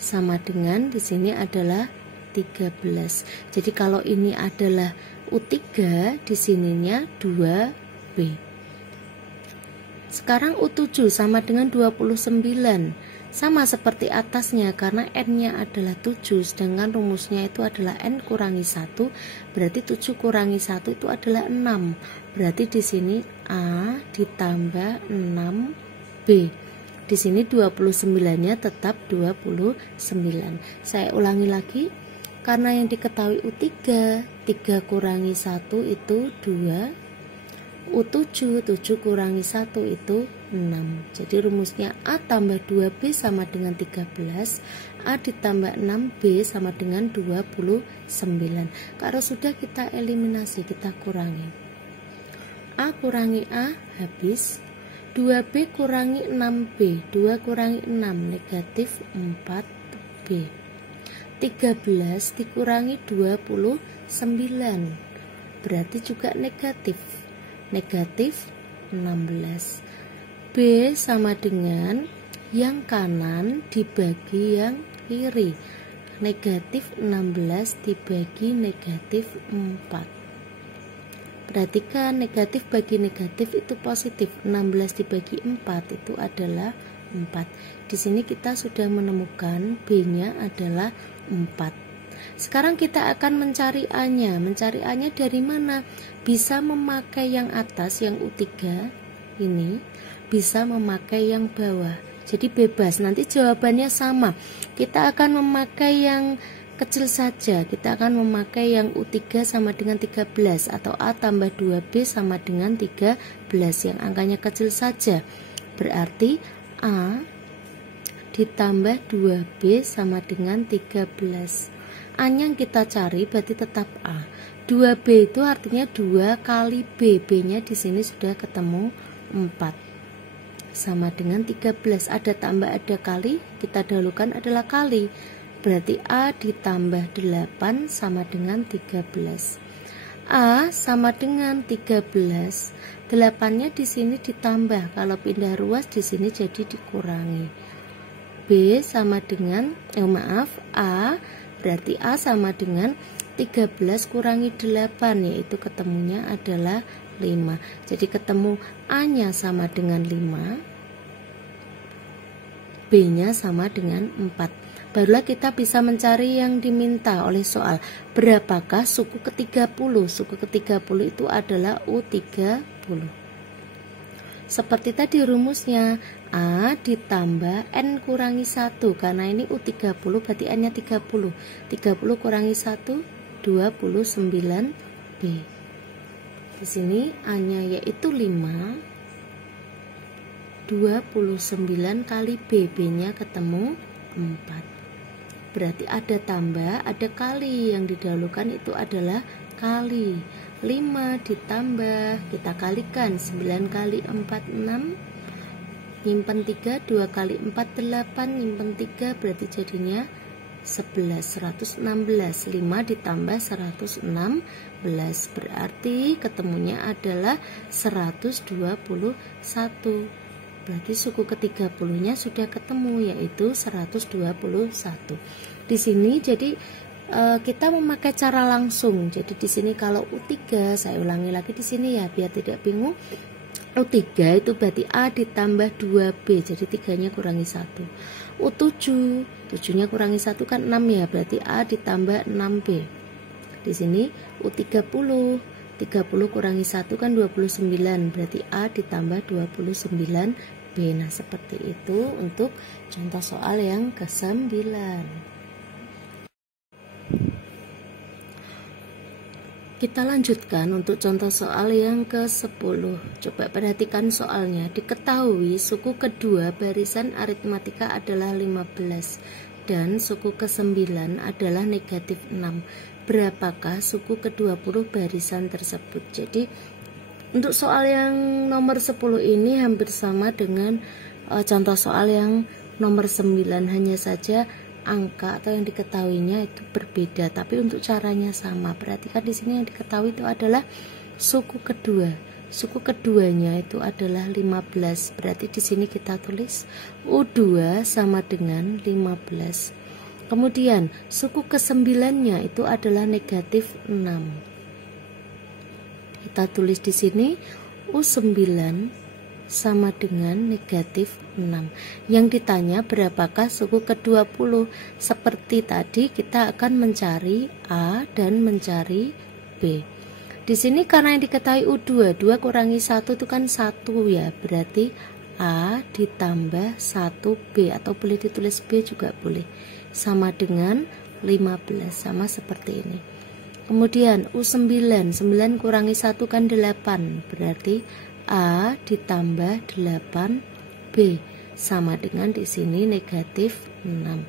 Sama dengan di sini adalah 13. Jadi kalau ini adalah U3, di sininya 2B. Sekarang U7 sama dengan 29. Sama seperti atasnya karena N-nya adalah 7, sedangkan rumusnya itu adalah N kurangi 1, berarti 7 kurangi 1 itu adalah 6. Berarti di sini A ditambah 6B. Di sini 29-nya tetap 29. Saya ulangi lagi. Karena yang diketahui U3, 3 kurangi 1 itu 2. U7, 7 kurangi 1 itu 6. Jadi rumusnya A tambah 2B sama dengan 13. A ditambah 6B sama dengan 29. Kalau sudah kita eliminasi, kita kurangi. A kurangi A habis. 2B kurangi 6B, 2 kurangi 6 negatif 4B. 13 dikurangi 29 berarti juga negatif, negatif 16. B sama dengan yang kanan dibagi yang kiri, negatif 16 dibagi negatif 4. Perhatikan negatif bagi negatif itu positif, 16 dibagi 4 itu adalah 4. Di sini kita sudah menemukan B-nya adalah 4. Sekarang kita akan mencari A-nya. Mencari A-nya dari mana? Bisa memakai yang atas, yang U3 ini, bisa memakai yang bawah. Jadi bebas, nanti jawabannya sama. Kita akan memakai yang kecil saja, kita akan memakai yang U3 sama dengan 13 atau A tambah 2B sama dengan 13 yang angkanya kecil saja. Berarti A ditambah 2B sama dengan 13. A-nya yang kita cari berarti tetap A. 2B itu artinya 2 kali B. B-nya di sini sudah ketemu 4. Sama dengan 13. Ada tambah, ada kali, kita dahulukan adalah kali. Berarti A ditambah 8 sama dengan 13. A sama dengan 13. 8-nya di sini ditambah, kalau pindah ruas di sini jadi dikurangi. B sama dengan A berarti A sama dengan 13 kurangi 8, yaitu ketemunya adalah 5. Jadi ketemu A-nya sama dengan 5, B-nya sama dengan 4. Barulah kita bisa mencari yang diminta oleh soal. Berapakah suku ke-30? Suku ke-30 itu adalah U30. Seperti tadi rumusnya, A ditambah N kurangi 1. Karena ini U30 berarti N-nya 30. 30 kurangi 1, 29B. Di sini A-nya yaitu 5. 29 kali B, B-nya ketemu 4. Berarti ada tambah, ada kali. Yang didahulukan itu adalah kali. 5 ditambah, kita kalikan 9 kali 4 6, nyimpen 3, 2 kali 4 8, nyimpen 3, berarti jadinya 11, 116. 5 ditambah 116 berarti ketemunya adalah 121. Berarti suku ke-30-nya sudah ketemu, yaitu 121. Di sini jadi kita memakai cara langsung. Jadi di sini kalau U3, saya ulangi lagi di sini ya biar tidak bingung. U3 itu berarti A ditambah 2B, jadi 3-nya kurangi 1. U7, 7-nya kurangi 1 kan 6 ya, berarti A ditambah 6B. Di sini U30. 30 kurangi 1 kan 29, berarti A ditambah 29B. Nah, seperti itu untuk contoh soal yang ke-9. Kita lanjutkan untuk contoh soal yang ke-10. Coba perhatikan soalnya. Diketahui suku kedua barisan aritmatika adalah 15 dan suku ke-9 adalah negatif 6. Berapakah suku ke-20 barisan tersebut? Jadi untuk soal yang nomor 10 ini hampir sama dengan contoh soal yang nomor 9, hanya saja angka atau yang diketahuinya itu berbeda, tapi untuk caranya sama. Perhatikan di sini yang diketahui itu adalah suku kedua. Suku keduanya itu adalah 15. Berarti di sini kita tulis U2 sama dengan 15. Kemudian suku ke-9-nya itu adalah negatif 6. Kita tulis di sini U9 sama dengan negatif 6. Yang ditanya berapakah suku ke-20? Seperti tadi kita akan mencari A dan mencari B. Di sini karena yang diketahui U2, 2 kurangi 1 itu kan 1 ya, berarti A ditambah 1B, atau boleh ditulis B juga boleh, sama dengan 15, sama seperti ini. Kemudian U9, 9 kurangi 1 kan 8, berarti A ditambah 8B, sama dengan di sini negatif 6.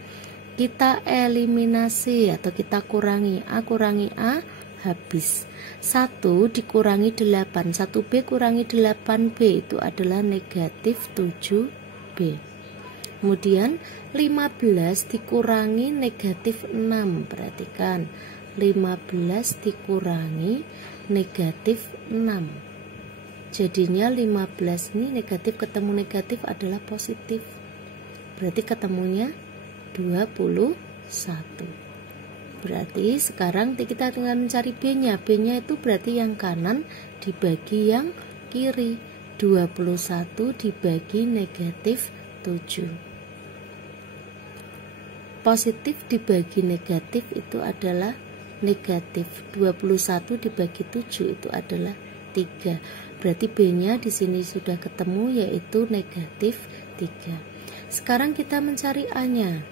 Kita eliminasi atau kita kurangi, A kurangi A habis. 1 dikurangi 8, 1B kurangi 8B itu adalah negatif 7B. Kemudian 15 dikurangi negatif 6, perhatikan 15 dikurangi negatif 6, jadinya 15 ini negatif ketemu negatif adalah positif, berarti ketemunya 21. Berarti sekarang kita tinggal mencari B-nya. B-nya itu berarti yang kanan dibagi yang kiri, 21 dibagi negatif 7. Positif dibagi negatif itu adalah negatif, 21 dibagi 7 itu adalah 3. Berarti B-nya di sini sudah ketemu, yaitu negatif 3. Sekarang kita mencari A-nya.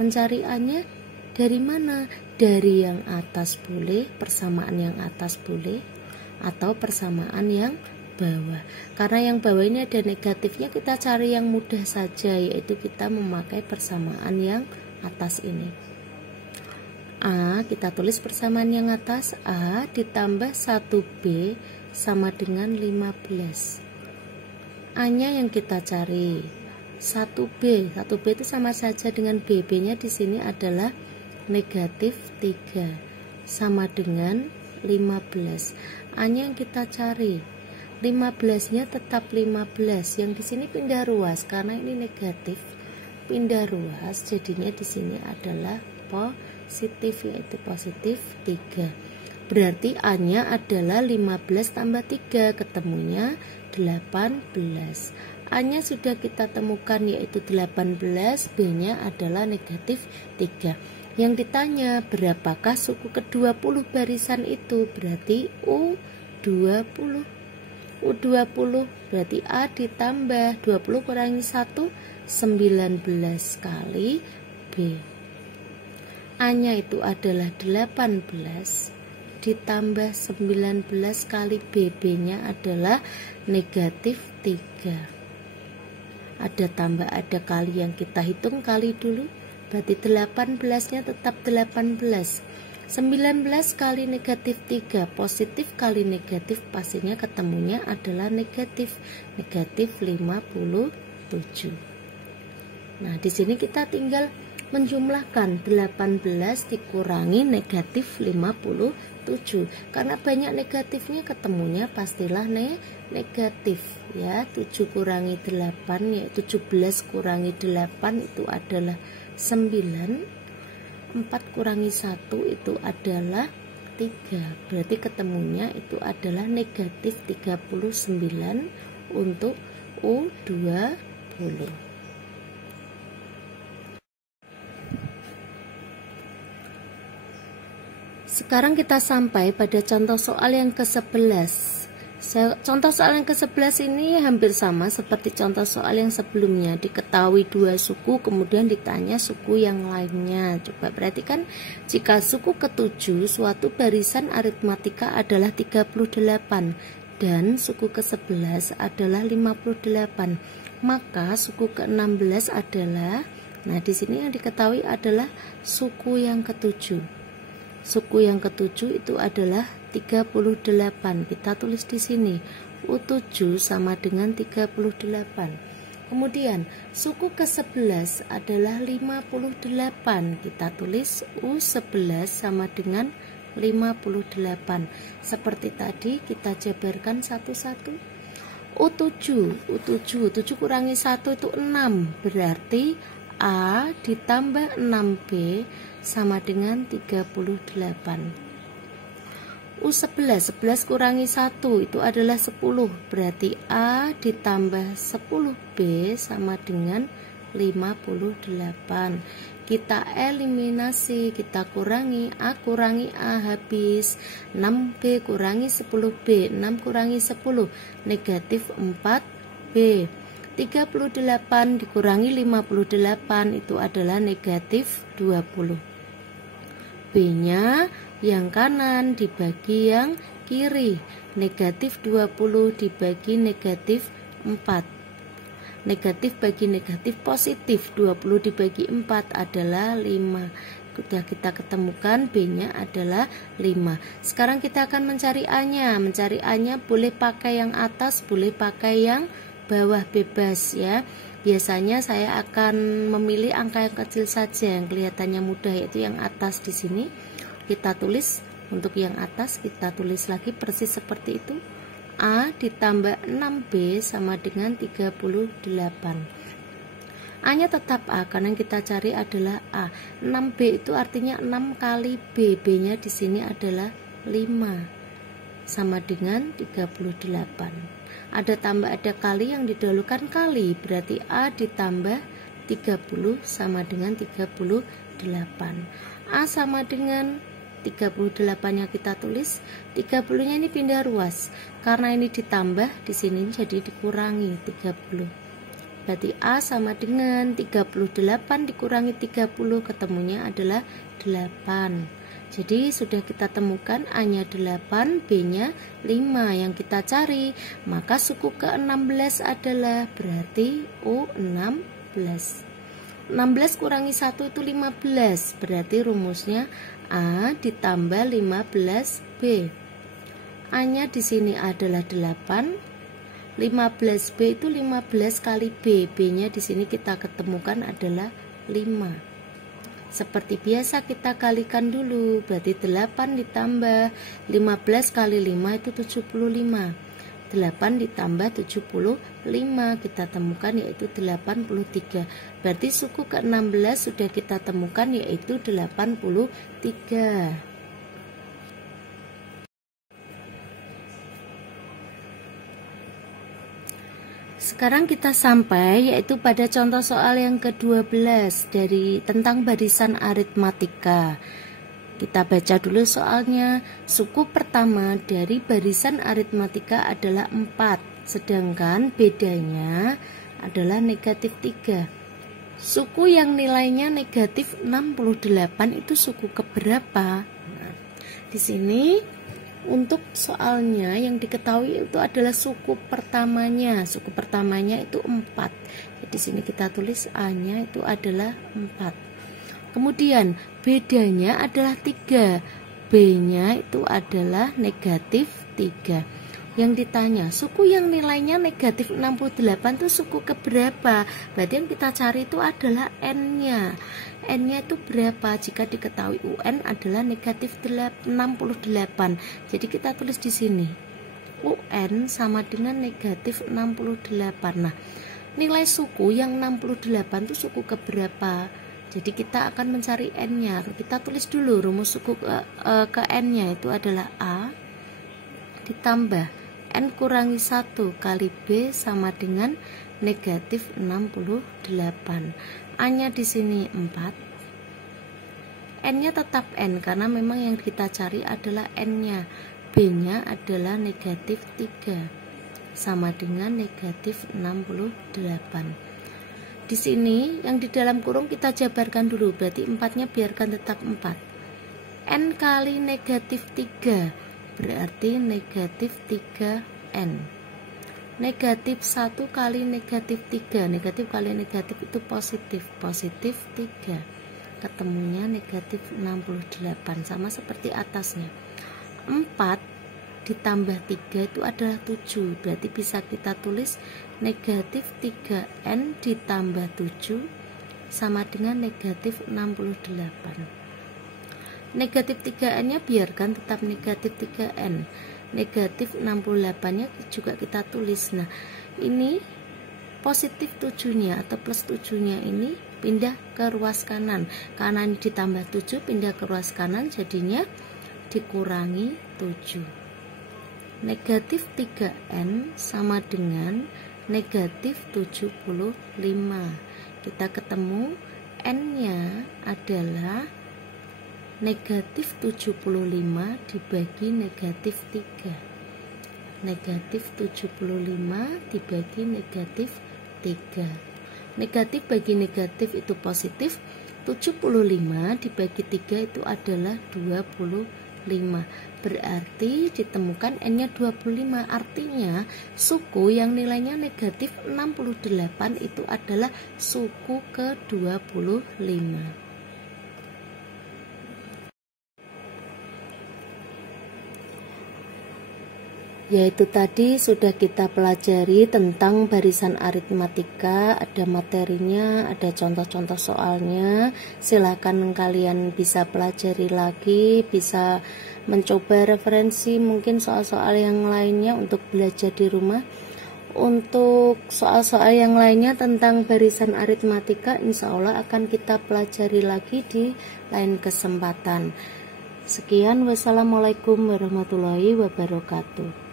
Mencari A-nya dari mana? Dari yang atas boleh, persamaan yang atas boleh, atau persamaan yang bawah. Karena yang bawah ini ada negatifnya, kita cari yang mudah saja, yaitu kita memakai persamaan yang atas ini. A, kita tulis persamaan yang atas, A ditambah 1B sama dengan 15. A-nya yang kita cari 1B. 1B itu sama saja dengan B. B-nya di sini adalah negatif 3 sama dengan 15. A-nya yang kita cari 15-nya tetap 15. Yang di sini pindah ruas karena ini negatif. Pindah ruas jadinya di sini adalah positif, yaitu positif 3. Berarti A-nya adalah 15 tambah 3, ketemunya 18. A-nya sudah kita temukan, yaitu 18, B-nya adalah negatif 3. Yang ditanya berapakah suku ke-20 barisan itu? Berarti U20. U20 berarti A ditambah 20 kurangi 1, 19 kali B. A-nya itu adalah 18 ditambah 19 kali B. B-nya adalah negatif 3. Ada tambah, ada kali, yang kita hitung kali dulu. Berarti 18-nya tetap 18. 19 kali negatif 3, positif kali negatif, pastinya ketemunya adalah negatif 57. Nah, di sini kita tinggal menjumlahkan 18 dikurangi negatif 57. Karena banyak negatifnya, ketemunya pastilah negatif ya. 7 kurangi 8 yaitu 17 kurangi 8 itu adalah 9. 4 kurangi 1 itu adalah 3. Berarti ketemunya itu adalah negatif 39 untuk U20. Sekarang kita sampai pada contoh soal yang ke-11. Contoh soal yang ke-11 ini hampir sama seperti contoh soal yang sebelumnya. Diketahui dua suku, kemudian ditanya suku yang lainnya. Coba perhatikan, jika suku ke-7 suatu barisan aritmatika adalah 38 dan suku ke-11 adalah 58, maka suku ke-16 adalah, nah di sini yang diketahui adalah suku yang ke-7. Suku yang ke-7 itu adalah 38. Kita tulis di sini U7 sama dengan 38. Kemudian suku ke-11 adalah 58. Kita tulis U11 sama dengan 58. Seperti tadi kita jabarkan satu-satu. U7 kurangi 1 itu 6. Berarti A ditambah 6B sama dengan 38. U11 kurangi 1 itu adalah 10. Berarti A ditambah 10B sama dengan 58. Kita eliminasi, kita kurangi, A kurangi A habis, 6B kurangi 10B, 6 kurangi 10, negatif 4B. 38 dikurangi 58 itu adalah negatif 20. B-nya yang kanan dibagi yang kiri, negatif 20 dibagi negatif 4. Negatif bagi negatif positif, 20 dibagi 4 adalah 5. Sudah kita ketemukan B-nya adalah 5. Sekarang kita akan mencari A-nya. Mencari A-nya boleh pakai yang atas, boleh pakai yang bawah, bebas ya. Biasanya saya akan memilih angka yang kecil saja yang kelihatannya mudah, yaitu yang atas di sini. Kita tulis untuk yang atas, kita tulis lagi persis seperti itu. A ditambah 6B sama dengan 38. A-nya tetap A karena yang kita cari adalah A. 6B itu artinya 6 kali B. B-nya di sini adalah 5 sama dengan 38. Ada tambah, ada kali, yang didahulukan kali, berarti A ditambah 30 sama dengan 38. A sama dengan 38 yang kita tulis, 30 nya ini pindah ruas, karena ini ditambah, di sini jadi dikurangi 30. Berarti A sama dengan 38 dikurangi 30, ketemunya adalah 8. Jadi sudah kita temukan A-nya 8, B-nya 5 yang kita cari. Maka suku ke-16 adalah berarti U16. 16 kurangi 1 itu 15. Berarti rumusnya A ditambah 15B. A-nya di sini adalah 8. 15B itu 15 kali B. B-nya di sini kita ketemukan adalah 5. Seperti biasa kita kalikan dulu, berarti 8 ditambah 15 kali 5 itu 75. 8 ditambah 75 kita temukan yaitu 83. Berarti suku ke-16 sudah kita temukan yaitu 83. Sekarang kita sampai yaitu pada contoh soal yang ke-12 dari tentang barisan aritmatika. Kita baca dulu soalnya. Suku pertama dari barisan aritmatika adalah 4, sedangkan bedanya adalah negatif 3. Suku yang nilainya negatif 68 itu suku keberapa? Nah, di sini untuk soalnya yang diketahui itu adalah suku pertamanya. Suku pertamanya itu 4. Di sini kita tulis A-nya itu adalah 4. Kemudian bedanya adalah 3. B-nya itu adalah negatif 3. Yang ditanya, suku yang nilainya negatif 68 itu suku keberapa? Berarti yang kita cari itu adalah N-nya. N-nya itu berapa? Jika diketahui UN adalah negatif 68. Jadi kita tulis di sini. UN sama dengan negatif 68. Nah, nilai suku yang 68 itu suku keberapa? Jadi kita akan mencari N-nya. Kita tulis dulu rumus suku ke N-nya itu adalah A ditambah N kurangi 1 kali B sama dengan negatif 68. A-nya di sini 4. N-nya tetap N karena memang yang kita cari adalah N-nya. B-nya adalah negatif 3 sama dengan negatif 68. Di sini yang di dalam kurung kita jabarkan dulu, berarti 4-nya biarkan tetap 4. N kali negatif 3 berarti negatif 3N. Negatif 1 kali negatif 3, negatif kali negatif itu positif, positif 3, ketemunya negatif 68, sama seperti atasnya. 4 ditambah 3 itu adalah 7, berarti bisa kita tulis negatif 3N ditambah 7 sama dengan negatif 68. Negatif 3N nya biarkan tetap negatif 3N, negatif 68 nya juga kita tulis. Nah ini positif 7 nya atau plus 7 nya ini pindah ke ruas kanan, kanan ditambah 7 pindah ke ruas kanan, jadinya dikurangi 7. Negatif 3N sama dengan negatif 75. Kita ketemu N nya adalah negatif 75 dibagi negatif 3. Negatif 75 dibagi negatif 3. Negatif bagi negatif itu positif, 75 dibagi 3 itu adalah 25. Berarti ditemukan N-nya 25. Artinya suku yang nilainya negatif 68 itu adalah suku ke-25. Yaitu tadi sudah kita pelajari tentang barisan aritmatika, ada materinya, ada contoh-contoh soalnya. Silahkan kalian bisa pelajari lagi, bisa mencoba referensi mungkin soal-soal yang lainnya untuk belajar di rumah. Untuk soal-soal yang lainnya tentang barisan aritmatika insya Allah akan kita pelajari lagi di lain kesempatan. Sekian, wassalamualaikum warahmatullahi wabarakatuh.